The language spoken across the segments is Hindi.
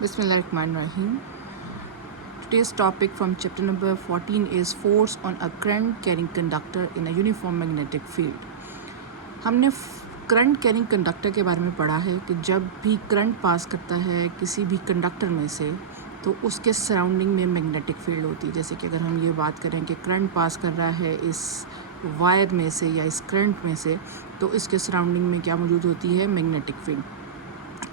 Bismillahirrahmanirrahim. Today's topic from chapter number 14 is force on a current carrying conductor in a uniform magnetic field. हमने करंट कैरिंग कंडक्टर के बारे में पढ़ा है कि जब भी करंट पास करता है किसी भी कंडक्टर में से तो उसके सराउंडिंग में मैग्नेटिक फील्ड होती है। जैसे कि अगर हम ये बात करें कि करंट पास कर रहा है इस वायर में से या इस करंट में से, तो इसके सराउंडिंग में क्या मौजूद होती है, मैग्नेटिक फील्ड।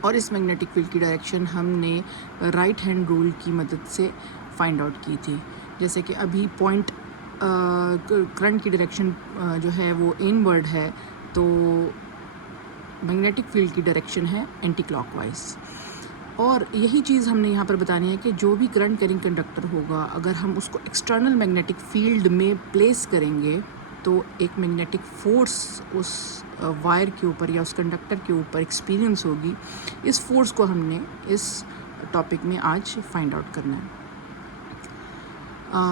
और इस मैग्नेटिक फील्ड की डायरेक्शन हमने राइट हैंड रूल की मदद से फाइंड आउट की थी। जैसे कि अभी पॉइंट करंट की डायरेक्शन जो है वो इनवर्ड है, तो मैग्नेटिक फील्ड की डायरेक्शन है एंटी क्लॉकवाइज। और यही चीज़ हमने यहाँ पर बतानी है कि जो भी करंट कैरिंग कंडक्टर होगा, अगर हम उसको एक्सटर्नल मैग्नेटिक फील्ड में प्लेस करेंगे तो एक मैग्नेटिक फोर्स उस वायर के ऊपर या उस कंडक्टर के ऊपर एक्सपीरियंस होगी। इस फोर्स को हमने इस टॉपिक में आज फाइंड आउट करना है।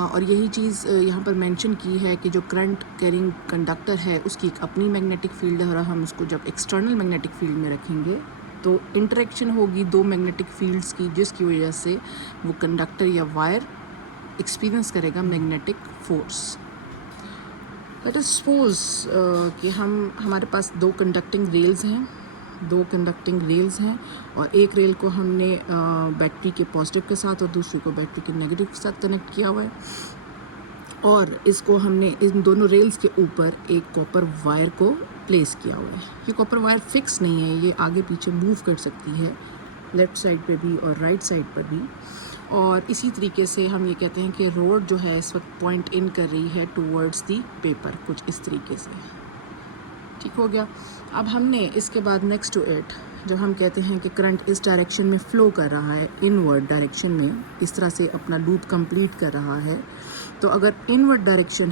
और यही चीज़ यहाँ पर मेंशन की है कि जो करंट कैरिंग कंडक्टर है उसकी एक अपनी मैग्नेटिक फील्ड है, और हम उसको जब एक्सटर्नल मैग्नेटिक फील्ड में रखेंगे तो इंटरेक्शन होगी दो मैग्नेटिक फील्ड्स की, जिसकी वजह से वो कंडक्टर या वायर एक्सपीरियंस करेगा magnetic force. Let us suppose कि हमारे पास दो कंडक्टिंग रेल्स हैं और एक रेल को हमने बैटरी के पॉजिटिव के साथ और दूसरी को बैटरी के नेगेटिव के साथ कनेक्ट किया हुआ है, और इसको हमने इन दोनों रेल्स के ऊपर एक कॉपर वायर को प्लेस किया हुआ है। ये कॉपर वायर फिक्स नहीं है, ये आगे पीछे मूव कर सकती है, लेफ़्ट साइड पे भी और राइट साइड पर भी। और इसी तरीके से हम ये कहते हैं कि रोड जो है इस वक्त पॉइंट इन कर रही है टूवर्ड्स दी पेपर, कुछ इस तरीके से। ठीक हो गया। अब हमने इसके बाद नेक्स्ट टू इट, जब हम कहते हैं कि करंट इस डायरेक्शन में फ़्लो कर रहा है, इनवर्ड डायरेक्शन में इस तरह से अपना लूप कंप्लीट कर रहा है, तो अगर इनवर्ड डायरेक्शन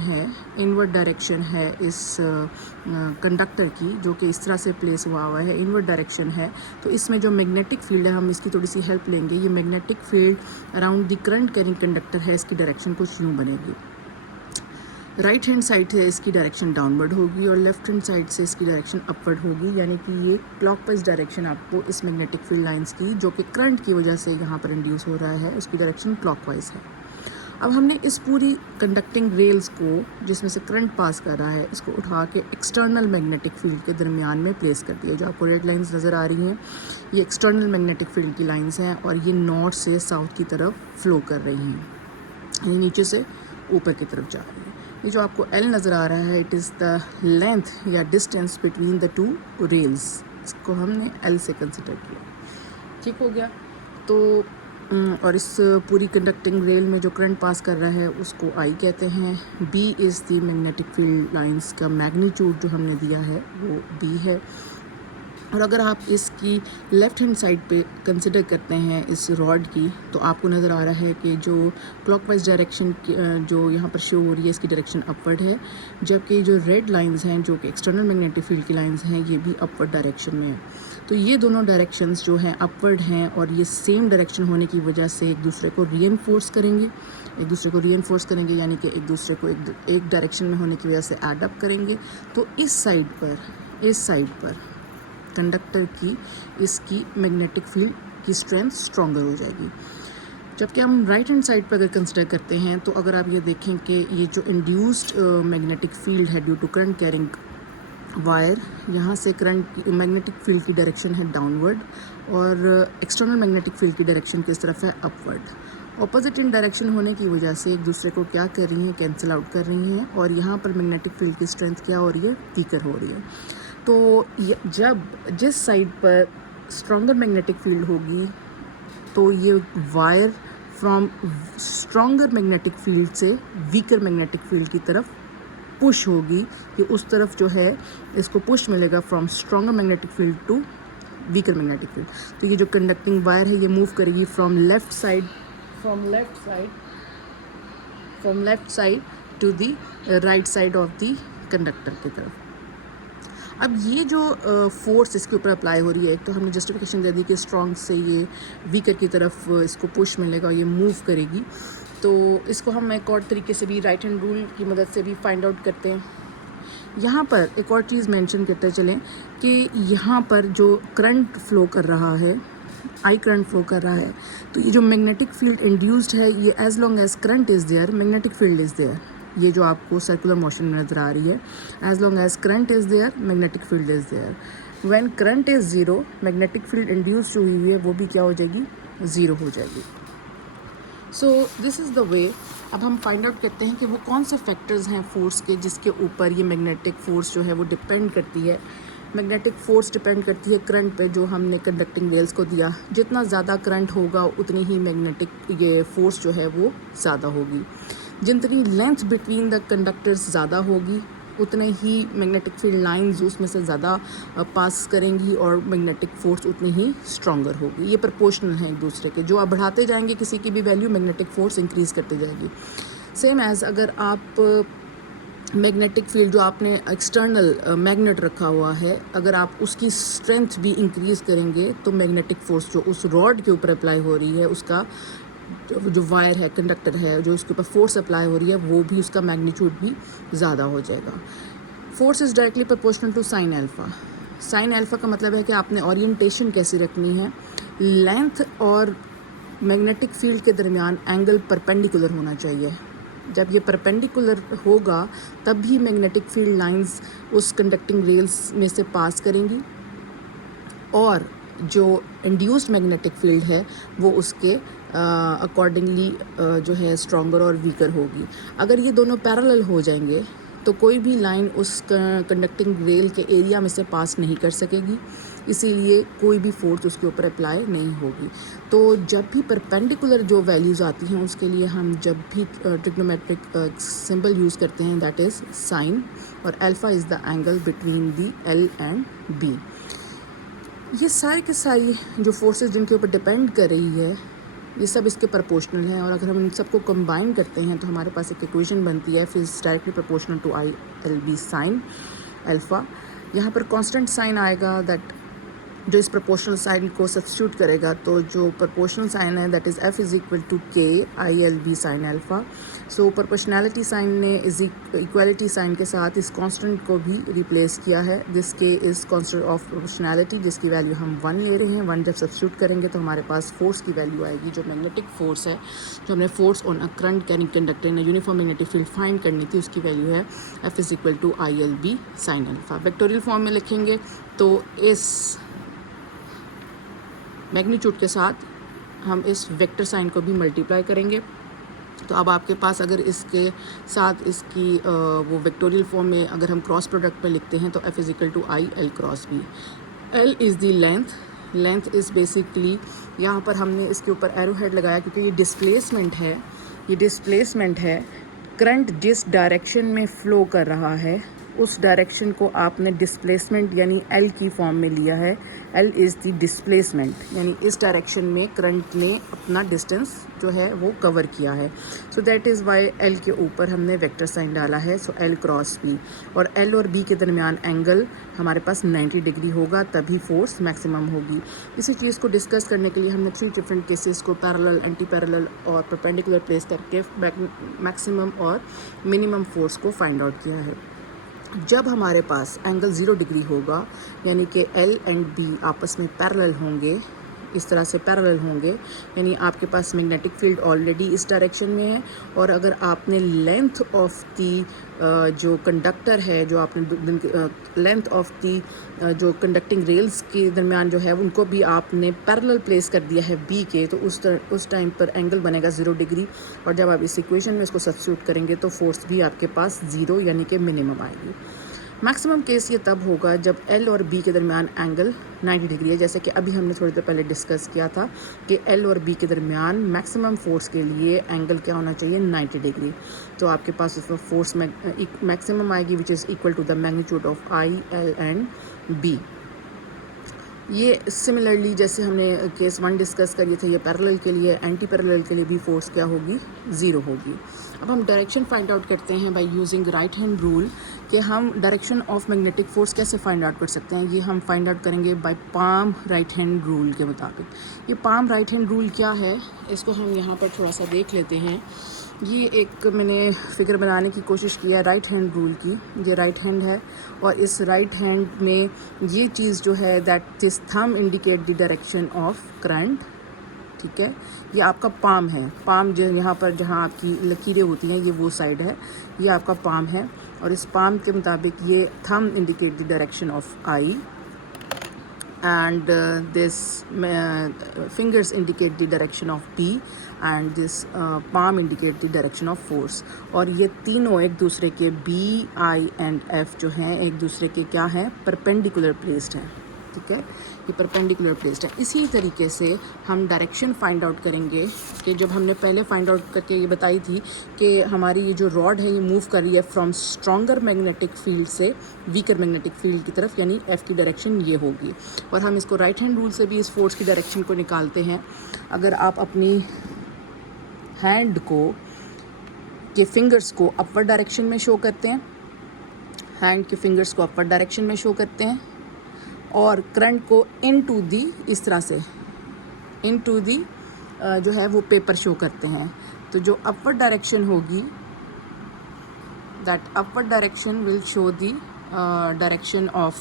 है इस कंडक्टर की, जो कि इस तरह से प्लेस हुआ है, इनवर्ड डायरेक्शन है, तो इसमें जो मैग्नेटिक फील्ड है हम इसकी थोड़ी सी हेल्प लेंगे। ये magnetic field around the current carrying conductor है, इसकी डायरेक्शन कुछ यूँ बनेगी। राइट हैंड साइड से इसकी डायरेक्शन डाउनवर्ड होगी और लेफ्ट हैंड साइड से इसकी डायरेक्शन अपवर्ड होगी, यानी कि ये क्लॉकवाइज डायरेक्शन आपको इस मैग्नेटिक फील्ड लाइंस की, जो कि करंट की वजह से यहाँ पर इंड्यूस हो रहा है, उसकी डायरेक्शन क्लॉकवाइज है। अब हमने इस पूरी कंडक्टिंग रेल्स को, जिसमें से करंट पास कर रहा है, इसको उठा के एक्सटर्नल मैग्नेटिक फील्ड के दरमियान में प्लेस कर दिया। जो आपको रेड लाइंस नज़र आ रही हैं, ये एक्सटर्नल मैग्नेटिक फील्ड की लाइंस हैं और ये नॉर्थ से साउथ की तरफ फ्लो कर रही हैं, ये नीचे से ऊपर की तरफ जा रही है। ये जो आपको L नज़र आ रहा है, इट इज़ द लेंथ या distance between the two rails, इसको हमने L से कंसिडर किया। ठीक हो गया। तो और इस पूरी कंडक्टिंग रेल में जो करंट पास कर रहा है उसको I कहते हैं। B is the magnetic field lines का मैग्नीट्यूड जो हमने दिया है वो B है। और अगर आप इसकी लेफ़्ट हैंड साइड पे कंसिडर करते हैं इस रॉड की, तो आपको नज़र आ रहा है कि जो क्लॉकवाइज डायरेक्शन जो यहाँ पर शो हो रही है, इसकी डायरेक्शन अपवर्ड है, जबकि जो रेड लाइंस हैं जो कि एक्सटर्नल मैग्नेटिक फील्ड की लाइंस हैं, ये भी अपवर्ड डायरेक्शन में है। तो ये दोनों डायरेक्शंस जो हैं अपवर्ड हैं, और ये सेम डायरेक्शन होने की वजह से एक दूसरे को रीइंफोर्स करेंगे, यानी कि एक दूसरे को एक डायरेक्शन में होने की वजह से एड अप करेंगे। तो इस साइड पर कंडक्टर की इसकी मैग्नेटिक फील्ड की स्ट्रेंथ स्ट्रॉन्गर हो जाएगी। जबकि हम राइट हैंड साइड पर अगर कंसिडर करते हैं, तो अगर आप ये देखें कि ये जो इंड्यूस्ड मैग्नेटिक फील्ड है due to current carrying wire, यहाँ से करंट मैग्नेटिक फील्ड की डायरेक्शन है डाउनवर्ड और एक्सटर्नल मैग्नेटिक फील्ड की डायरेक्शन किस तरफ है, अपवर्ड। ऑपोजिट इन डायरेक्शन होने की वजह से एक दूसरे को क्या कर रही हैं, कैंसिल आउट कर रही हैं, और यहाँ पर मैग्नेटिक फील्ड की स्ट्रेंथ क्या हो रही है, वीकर हो रही है। तो जब जिस साइड पर स्ट्रॉन्गर मैग्नेटिक फील्ड होगी, तो ये wire from stronger magnetic field से वीकर मैग्नेटिक फील्ड की तरफ पुश होगी, कि उस तरफ जो है इसको पुश मिलेगा from stronger magnetic field to weaker magnetic field. तो ये जो कंडक्टिंग वायर है ये मूव करेगी from left side to the right side of the conductor की तरफ। अब ये जो फोर्स इसके ऊपर अप्लाई हो रही है, एक तो हमने जस्टिफिकेशन दे दी कि स्ट्रॉन्ग से ये वीकर की तरफ इसको पुश मिलेगा और ये मूव करेगी। तो इसको हम एक और तरीके से भी राइट हैंड रूल की मदद से भी फाइंड आउट करते हैं। यहाँ पर एक और चीज़ मेंशन करते चलें कि यहाँ पर जो करंट फ्लो कर रहा है आई करंट फ्लो कर रहा है, तो ये जो मैग्नेटिक फील्ड इंड्यूस्ड है ये as long as current is there magnetic field is there. ये जो आपको सर्कुलर मोशन में नज़र आ रही है, as long as current is there magnetic field is there. When current is zero, magnetic field induce जो हुई है वो भी क्या हो जाएगी, ज़ीरो हो जाएगी। So this is the way. अब हम फाइंड आउट करते हैं कि वो कौन से फैक्टर्स हैं फोर्स के जिसके ऊपर ये मैग्नेटिक फोर्स जो है वो डिपेंड करती है। मैग्नेटिक फोर्स डिपेंड करती है करंट पे जो हमने कंडक्टिंग रेल्स को दिया। जितना ज़्यादा करंट होगा उतनी ही मैग्नेटिक ये फोर्स जो है वो ज़्यादा होगी। जितनी लेंथ बिटवीन द कंडक्टर्स ज़्यादा होगी उतने ही मैग्नेटिक फील्ड लाइंस उसमें से ज़्यादा पास करेंगी और मैग्नेटिक फोर्स उतनी ही स्ट्रॉन्गर होगी। ये प्रोपोर्शनल हैं एक दूसरे के। जो आप बढ़ाते जाएंगे किसी की भी वैल्यू, मैग्नेटिक फोर्स इंक्रीज़ करती जाएगी। सेम एज़ अगर आप मैग्नेटिक फील्ड जो आपने एक्सटर्नल मैग्नेट रखा हुआ है, अगर आप उसकी स्ट्रेंथ भी इंक्रीज़ करेंगे तो मैग्नेटिक फोर्स जो उस रॉड के ऊपर अप्लाई हो रही है, उसका जो वायर है, कंडक्टर है, जो उसके ऊपर फोर्स अप्लाई हो रही है, वो भी उसका मैग्नीट्यूड भी ज़्यादा हो जाएगा। Force is directly proportional to sine alpha. Sine alpha का मतलब है कि आपने ओरिएंटेशन कैसी रखनी है। लेंथ और मैग्नेटिक फील्ड के दरमियान एंगल परपेंडिकुलर होना चाहिए। जब ये परपेंडिकुलर होगा तब भी मैग्नेटिक फील्ड लाइंस उस कंडक्टिंग रेल्स में से पास करेंगी और जो इंड्यूस्ड मैग्नेटिक फील्ड है वो उसके अकॉर्डिंगली जो है स्ट्रॉन्गर और वीकर होगी। अगर ये दोनों पैरेलल हो जाएंगे तो कोई भी लाइन उस कंडक्टिंग रेल के एरिया में से पास नहीं कर सकेगी, इसीलिए कोई भी फोर्स उसके ऊपर अप्लाई नहीं होगी। तो जब भी परपेंडिकुलर जो वैल्यूज़ आती हैं उसके लिए हम जब भी ट्रिग्नोमेट्रिक सिंबल यूज़ करते हैं, दैट इज़ साइन, और alpha is the angle between the L and B. ये सारी के सारी जो फोर्सेस जिनके ऊपर डिपेंड कर रही है ये सब इसके प्रोपोर्शनल हैं, और अगर हम इन सबको कंबाइन करते हैं तो हमारे पास एक इक्वेशन बनती है, फिर directly proportional to I L B sine alpha. यहाँ पर कांस्टेंट साइन आएगा दैट जो इस प्रोपोर्शनल साइन को सब्स्टिट्यूट करेगा, तो जो प्रोपोर्शनल साइन है that is F is equal to K I L B sine alpha. So proportionality sign ने इज इक्वालिटी साइन के साथ इस कांस्टेंट को भी रिप्लेस किया है। दिस के इज़ कांस्टेंट ऑफ प्रोपोर्शनैलिटी जिसकी वैल्यू हम 1 ले रहे हैं। 1 जब सब्स्टिट्यूट करेंगे तो हमारे पास फोर्स की वैल्यू आएगी, जो मैग्नेटिक फोर्स है, जो हमने force on a current carrying conductor in uniform magnetic field find करनी थी, उसकी वैल्यू है F is equal to I L B sine alpha. Vectorial form में लिखेंगे तो इस मैग्नीट्यूड के साथ हम इस वेक्टर साइन को भी मल्टीप्लाई करेंगे। तो अब आपके पास अगर इसके साथ इसकी वो वेक्टोरियल फॉर्म में अगर हम क्रॉस प्रोडक्ट में लिखते हैं तो F is equal to I L cross B. L is the length, length is basically, यहाँ पर हमने इसके ऊपर एरो हेड लगाया क्योंकि ये डिस्प्लेसमेंट है, ये डिस्प्लेसमेंट है। करंट जिस डायरेक्शन में फ़्लो कर रहा है उस डायरेक्शन को आपने डिस्प्लेसमेंट यानी एल की फॉर्म में लिया है। एल इज़ द डिस्प्लेसमेंट, यानी इस डायरेक्शन में करंट ने अपना डिस्टेंस जो है वो कवर किया है। So that is why L के ऊपर हमने वेक्टर साइन डाला है। सो एल क्रॉस बी, और एल और बी के दरमियान एंगल हमारे पास 90 डिग्री होगा, तभी फोर्स मैक्सिमम होगी। इसी चीज़ को डिस्कस करने के लिए हमने 3 डिफरेंट केसेस को पैरेलल, एंटी पैरेलल और परपेंडिकुलर प्लेस करके मैक्सिमम और मिनिमम फोर्स को फाइंड आउट किया है। जब हमारे पास एंगल 0 डिग्री होगा, यानी कि एल एंड बी आपस में पैरेलल होंगे, इस तरह से पैरेलल होंगे, यानी आपके पास मैग्नेटिक फील्ड ऑलरेडी इस डायरेक्शन में है, और अगर आपने लेंथ ऑफ दी जो कंडक्टर है, जो आपने लेंथ ऑफ दी जो कंडक्टिंग रेल्स के दरमियान जो है उनको भी आपने पैरेलल प्लेस कर दिया है बी के, तो उस टाइम पर एंगल बनेगा 0 डिग्री। और जब आप इस इक्वेशन में इसको सब्स्टिट्यूट करेंगे तो फोर्स भी आपके पास 0 यानी कि मिनिमम आएगी। मैक्सिमम केस ये तब होगा जब एल और बी के दरमियान एंगल 90 डिग्री है, जैसे कि अभी हमने थोड़ी देर पहले डिस्कस किया था कि एल और बी के दरमियान मैक्सिमम फोर्स के लिए एंगल क्या होना चाहिए, 90 डिग्री। तो आपके पास उसमें फोर्स मैक्सिमम आएगी which is equal to the magnitude of I L and B. ये सिमिलरली जैसे हमने केस 1 डिस्कस करिए थे, ये पैरेलल के लिए, एंटी पैरेलल के लिए भी फोर्स क्या होगी, 0 होगी। अब हम डायरेक्शन फाइंड आउट करते हैं by using right hand rule, कि हम डायरेक्शन ऑफ मैग्नेटिक फोर्स कैसे फाइंड आउट कर सकते हैं। ये हम फाइंड आउट करेंगे by palm right hand rule के मुताबिक। ये पाम राइट हैंड रूल क्या है, इसको हम यहाँ पर थोड़ा सा देख लेते हैं। ये एक मैंने फिगर बनाने की कोशिश किया राइट हैंड रूल की। ये राइट हैंड है और इस राइट हैंड में ये चीज़ जो है that this thumb indicate the direction of current. ठीक है, ये आपका पाम है, पाम जो यहाँ पर जहाँ आपकी लकीरें होती हैं ये वो साइड है, ये आपका पाम है और इस पाम के मुताबिक ये thumb indicate the direction of I and this fingers indicate the direction of B and this palm indicate the direction of force। और ये तीनों एक दूसरे के B, I and F जो हैं एक दूसरे के क्या हैं, परपेंडिकुलर प्लेस्ड हैं। ठीक है, ये परपेंडिकुलर प्लेस्ड है। इसी तरीके से हम डायरेक्शन फाइंड आउट करेंगे कि जब हमने पहले फाइंड आउट करके ये बताई थी कि हमारी ये जो रॉड है ये मूव कर रही है फ्रॉम स्ट्रॉन्गर मैग्नेटिक फील्ड से वीकर मैग्नेटिक फील्ड की तरफ, यानी एफ़ की डायरेक्शन ये होगी। और हम इसको राइट हैंड रूल से भी इस फोर्स की डायरेक्शन को निकालते हैं। अगर आप अपनी हैंड को के फिंगर्स को अपवर्ड डायरेक्शन में शो करते हैं, हैंड के फिंगर्स को अपवर्ड डायरेक्शन में शो करते हैं और करंट को इनटू दी इस तरह से इनटू दी जो है वो पेपर शो करते हैं, तो जो अपवर्ड डायरेक्शन होगी that upward direction will show the direction of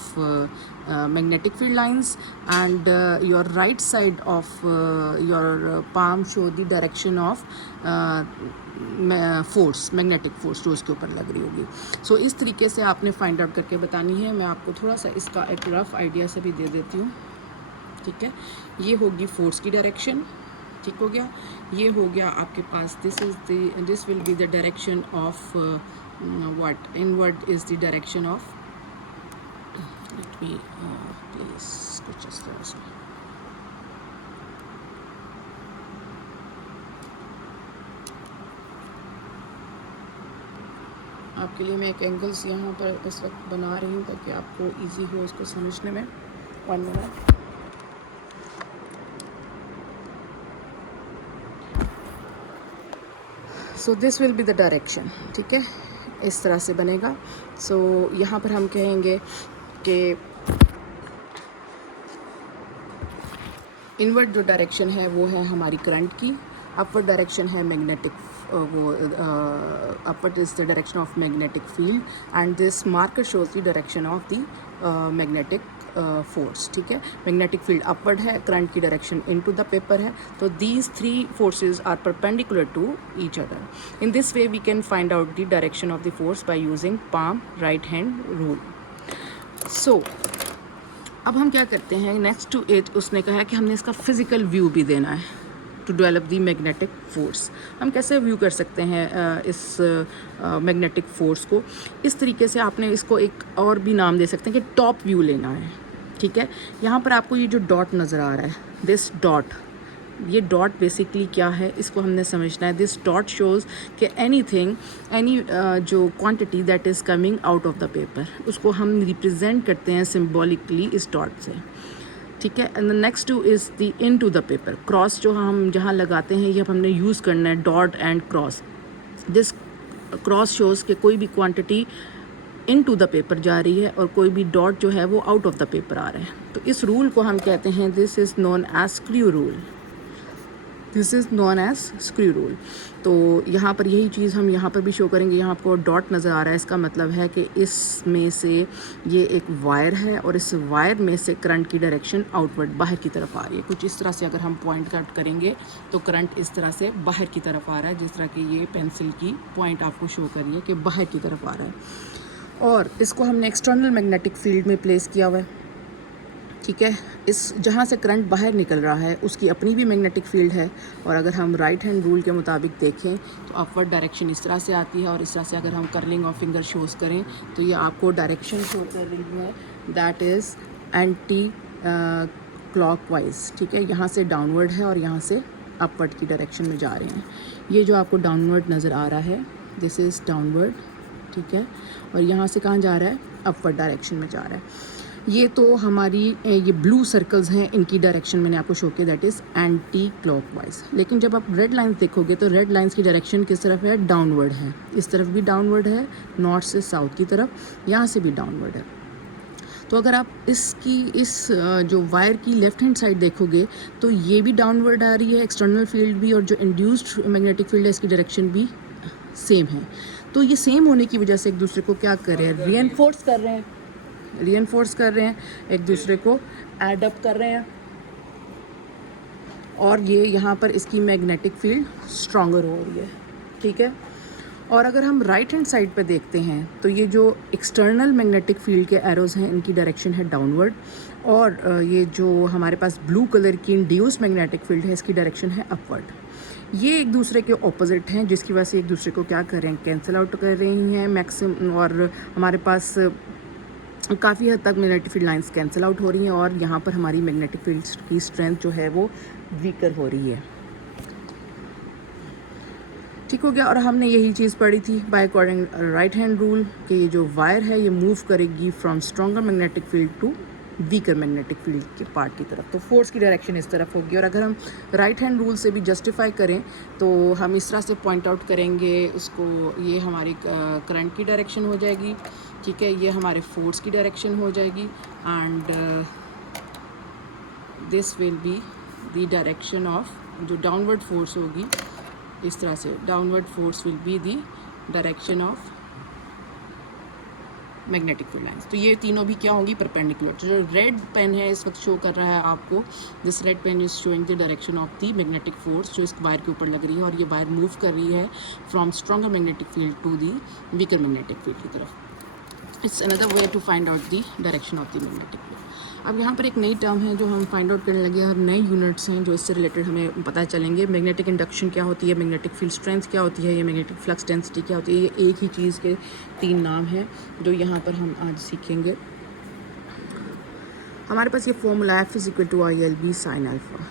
magnetic field lines and your right side of your palm show the direction of force, magnetic force जो उसके ऊपर लग रही होगी। सो इस तरीके से आपने फाइंड आउट करके बतानी है। मैं आपको थोड़ा सा इसका एक रफ आइडिया से भी दे देती हूँ। ठीक है, ये होगी फोर्स की डायरेक्शन। ठीक हो गया, ये हो गया आपके पास this will be the direction of what inward is the direction of, let me please कुछ इस तरह से। आपके लिए मैं एक एंगल्स यहाँ पर इस वक्त बना रही हूँ ताकि आपको इजी हो इसको समझने में। 1 minute. So this will be the direction. ठीक है, इस तरह से बनेगा। सो यहाँ पर हम कहेंगे कि इनवर्ड जो डायरेक्शन है वो है हमारी करंट की, अपवर्ड डायरेक्शन है मैग्नेटिक, वो upward is the direction of magnetic field and this marker shows the direction of the magnetic force. ठीक है, मैग्नेटिक फील्ड अपवर्ड है, करंट की डायरेक्शन इनटू द पेपर है, तो these 3 forces are perpendicular to each other. In this way we can find out the direction of the force by using palm right hand rule. So अब हम क्या करते हैं, नेक्स्ट टू इट उसने कहा है कि हमने इसका फिजिकल व्यू भी देना है to develop the magnetic force. हम कैसे व्यू कर सकते हैं इस मैग्नेटिक फोर्स को? इस तरीके से आपने इसको एक और भी नाम दे सकते हैं कि टॉप व्यू लेना है। ठीक है, यहाँ पर आपको ये जो डॉट नज़र आ रहा है, दिस डॉट, ये डॉट बेसिकली क्या है इसको हमने समझना है। दिस डॉट शोज़ कि एनीथिंग, एनी जो quantity that is coming out of the paper, उसको हम रिप्रेजेंट करते हैं सिम्बॉलिकली इस डॉट से। ठीक है, and the next two is the into the paper. Cross जो हम जहाँ लगाते हैं ये अब हमने यूज़ करना है, dot and cross. This cross shows कि कोई भी quantity into the paper जा रही है और कोई भी डॉट जो है वो आउट ऑफ द पेपर आ रहा है। तो इस रूल को हम कहते हैं, this is known as screw rule. This is known as screw rule. तो यहाँ पर यही चीज़ हम यहाँ पर भी शो करेंगे। यहाँ आपको डॉट नज़र आ रहा है, इसका मतलब है कि इसमें से ये एक वायर है और इस वायर में से करंट की डायरेक्शन आउटवर्ड बाहर की तरफ आ रही है। कुछ इस तरह से अगर हम पॉइंट कट करेंगे तो करंट इस तरह से बाहर की तरफ आ रहा है, जिस तरह की ये पेंसिल की पॉइंट आपको शो कर रही है कि बाहर की तरफ आ रहा है। और इसको हमने एक्सटर्नल मैग्नेटिक फील्ड में प्लेस किया हुआ है। ठीक है, इस जहाँ से करंट बाहर निकल रहा है उसकी अपनी भी मैग्नेटिक फील्ड है। और अगर हम राइट हैंड रूल के मुताबिक देखें तो अपवर्ड डायरेक्शन इस तरह से आती है और इस तरह से अगर हम कर्लिंग ऑफ फिंगर शोज़ करें तो ये आपको डायरेक्शन शो कर रही है दैट इज़ एंटी क्लॉकवाइज। ठीक है, यहाँ से डाउनवर्ड है और यहाँ से अपवर्ड की डायरेक्शन में जा रहे हैं। ये जो आपको डाउनवर्ड नज़र आ रहा है, दिस इज़ डाउनवर्ड। ठीक है, और यहाँ से कहाँ जा रहा है, अपवर्ड डायरेक्शन में जा रहा है। ये तो हमारी ये ब्लू सर्कल्स हैं, इनकी डायरेक्शन मैंने आपको शो किया, दैट इज़ एंटी क्लॉकवाइज। लेकिन जब आप रेड लाइंस देखोगे तो रेड लाइंस की डायरेक्शन किस तरफ है, डाउनवर्ड है। इस तरफ भी डाउनवर्ड है, नॉर्थ से साउथ की तरफ, यहाँ से भी डाउनवर्ड है। तो अगर आप इस जो वायर की लेफ़्ट हैंड साइड देखोगे तो ये भी डाउनवर्ड आ रही है, एक्सटर्नल फील्ड भी, और जो इंड्यूस्ड मैग्नेटिक फील्ड है इसकी डायरेक्शन भी सेम है। तो ये सेम होने की वजह से एक दूसरे को क्या कर रहे हैं, रीएनफोर्स कर रहे हैं, एक दूसरे को एडअप कर रहे हैं, और ये यहाँ पर इसकी मैग्नेटिक फील्ड स्ट्रॉन्गर हो रही है, ठीक है। और अगर हम राइट हैंड साइड पे देखते हैं तो ये जो एक्सटर्नल मैग्नेटिक फील्ड के एरोज़ हैं इनकी डायरेक्शन है डाउनवर्ड, और ये जो हमारे पास ब्लू कलर की इंड्यूस्ड मैग्नेटिक फील्ड है इसकी डायरेक्शन है अपवर्ड। ये एक दूसरे के ऑपोजिट हैं, जिसकी वजह से एक दूसरे को क्या कर रहे हैं, कैंसिल आउट कर रही हैं मैक्सिमम, और हमारे पास काफ़ी हद तक magnetic field lines cancel out हो रही हैं, और यहाँ पर हमारी मैग्नेटिक फील्ड की स्ट्रेंथ जो है वो वीकर हो रही है, ठीक हो गया। और हमने यही चीज़ पढ़ी थी by according right hand rule कि ये जो वायर है ये मूव करेगी from stronger magnetic field to weaker magnetic field के पार्ट की तरफ, तो फोर्स की डायरेक्शन इस तरफ होगी। और अगर हम राइट हैंड रूल से भी जस्टिफाई करें तो हम इस तरह से पॉइंट आउट करेंगे इसको, ये हमारी करंट की डायरेक्शन हो जाएगी, ठीक है, ये हमारे फोर्स की डायरेक्शन हो जाएगी, and this will be the direction of, जो डाउनवर्ड फोर्स होगी इस तरह से, downward force will be the direction of magnetic field lines. तो ये तीनों भी क्या होंगी, परपेंडिकुलर। जो रेड पेन है इस वक्त शो कर रहा है आपको, this red pen is showing the direction of the magnetic force जो इस वायर के ऊपर लग रही है, और ये वायर मूव कर रही है from stronger magnetic field to the weaker magnetic field की तरफ। It's another way to find out the direction of the magnetic field. अब यहाँ पर एक नई टर्म है जो हम फाइंड आउट करने लगे हैं, नए यूनिट्स हैं जो इससे रिलेटेड हमें पता चलेंगे। मैग्नेटिक इंडक्शन क्या होती है, मैग्नेटिक फील्ड स्ट्रेंथ क्या होती है, ये मैग्नेटिक फ्लक्स डेंसिटी क्या होती है, ये एक ही चीज़ के 3 नाम हैं जो यहाँ पर हम आज सीखेंगे। हमारे पास ये फॉर्मूला है F=ILB sin अल्फ़ा।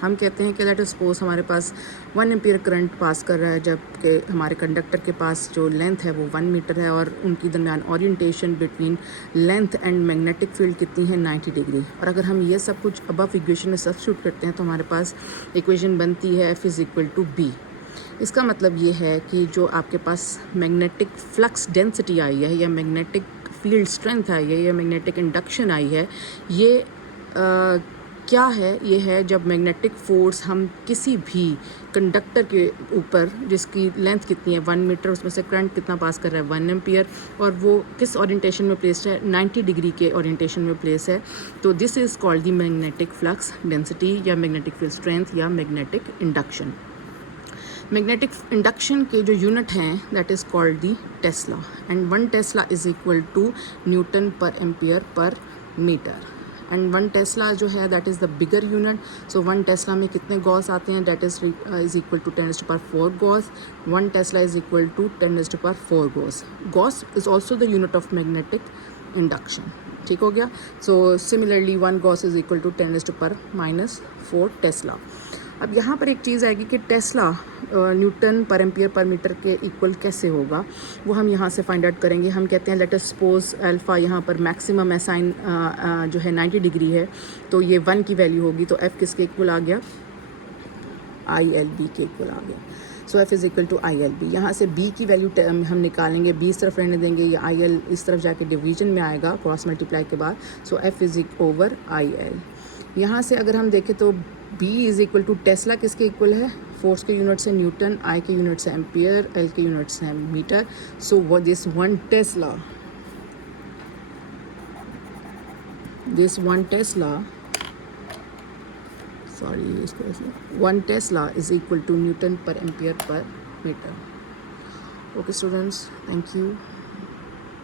हम कहते हैं कि लेट अस सपोज हमारे पास 1 एम्पीयर करंट पास कर रहा है, जबकि हमारे कंडक्टर के पास जो लेंथ है वो 1 मीटर है, और उनकी दरमियान orientation between length and magnetic field कितनी है, 90 डिग्री। और अगर हम ये सब कुछ अबव इक्वेशन में सब्स्टिट्यूट करते हैं तो हमारे पास इक्वेशन बनती है F=B। इसका मतलब ये है कि जो आपके पास मैग्नेटिक फ्लक्स डेंसिटी आई है, या मैग्नेटिक फील्ड स्ट्रेंथ आई है, या मैग्नेटिक इंडक्शन आई है, ये क्या है, ये है जब मैग्नेटिक फोर्स हम किसी भी कंडक्टर के ऊपर, जिसकी लेंथ कितनी है 1 मीटर, उसमें से करंट कितना पास कर रहा है 1 एम्पियर, और वो किस ओरिएंटेशन में प्लेस्ड है, 90 डिग्री के ओरिएंटेशन में प्लेस है, तो this is called the magnetic flux density, या मैग्नेटिक फील्ड स्ट्रेंथ, या मैग्नेटिक इंडक्शन। मैग्नेटिक इंडक्शन के जो यूनिट हैं that is called the tesla, and 1 tesla is equal to newton per ampere per metre, and 1 tesla जो है that is the bigger unit. So 1 tesla में कितने गॉस आते हैं, दैट इज़ इक्वल टू 10⁻⁴ गॉस। 1 tesla is equal to 10⁻⁴ Gauss. Gauss is also the unit of magnetic induction, ठीक हो गया। So similarly 1 gauss is equal to 10⁻⁴ tesla. अब यहाँ पर एक चीज़ आएगी कि tesla newton per ampere per metre के इक्वल कैसे होगा, वो हम यहाँ से फाइंड आउट करेंगे। हम कहते हैं लेट अस सपोज अल्फ़ा यहाँ पर मैक्सिमम है, साइन जो है 90 डिग्री है, तो ये 1 की वैल्यू होगी, तो F किसके इक्वल आ गया, ILB के इक्वल आ गया। सो F=ILB। यहाँ से B की वैल्यू हम निकालेंगे, B इस तरफ रहने देंगे, या IL इस तरफ जाके डिवीजन में आएगा क्रॉस मल्टीप्लाई के बाद। सो F=IL। यहाँ से अगर हम देखें तो B टेस्ला किसके इक्वल है, फोर्स के यूनिट से न्यूटन, I के यूनिट से एम्पियर, L के यूनिट से metre. So this 1 tesla is equal to newton per ampere per metre. Okay students, thank you.